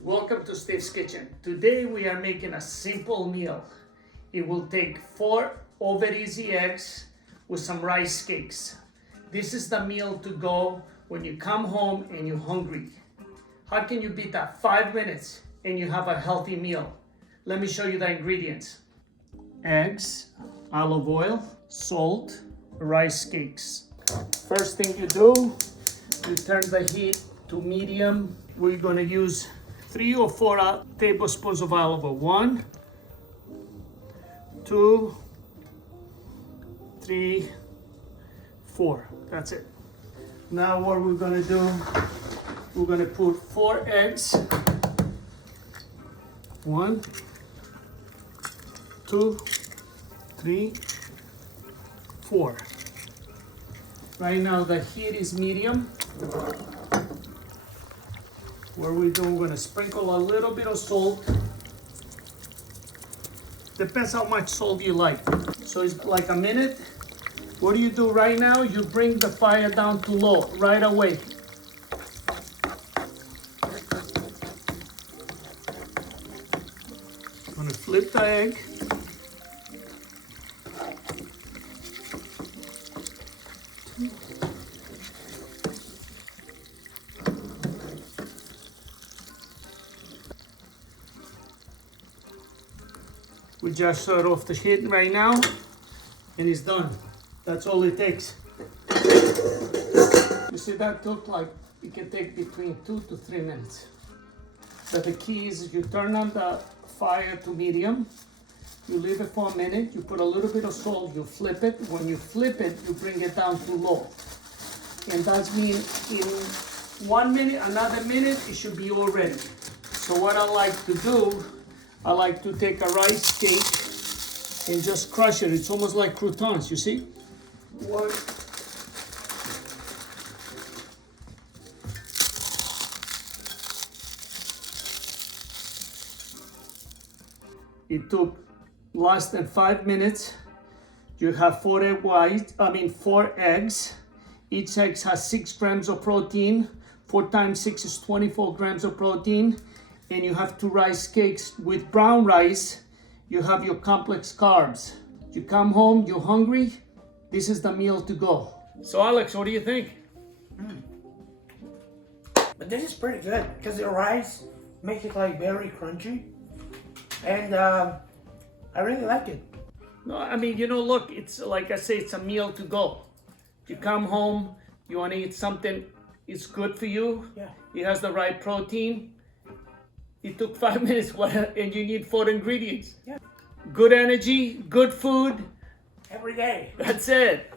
Welcome to Steve's Kitchen. Today we are making a simple meal. It will take 4 over easy eggs with some rice cakes. This is the meal to go when you come home and you're hungry. How can you beat that? 5 minutes and you have a healthy meal. Let me show you the ingredients. Eggs, olive oil, salt, rice cakes. First thing you do, you turn the heat to medium. We're gonna use 3 or 4 tablespoons of olive oil. 1, 2, 3, 4. That's it. Now what we're gonna do, we're gonna put 4 eggs. 1, 2, 3, 4. Right now the heat is medium. What we do, we're gonna sprinkle a little bit of salt. Depends how much salt you like. So it's like a minute. What do you do right now? You bring the fire down to low right away. I'm gonna flip the egg. We just shut off the heat right now and it's done. That's all it takes. You see that took like, it can take between 2 to 3 minutes. But the key is you turn on the fire to medium, you leave it for a minute, you put a little bit of salt, you flip it. When you flip it, you bring it down to low. And that means in 1 minute, another minute, it should be all ready. So what I like to do, I like to take a rice cake and just crush it. It's almost like croutons, you see? What? It took less than 5 minutes. You have 4 eggs. Each egg has 6 grams of protein. 4 times 6 is 24 grams of protein. And you have 2 rice cakes with brown rice. You have your complex carbs. You come home, you're hungry, this is the meal to go. So Alex, what do you think? But this is pretty good because the rice makes it like very crunchy. And I really like it. No, I mean, look, it's like I say, it's a meal to go. You come home, you want to eat something, it's good for you. Yeah. It has the right protein. It took 5 minutes and you need 4 ingredients. Yeah. Good energy, good food. Every day. That's it.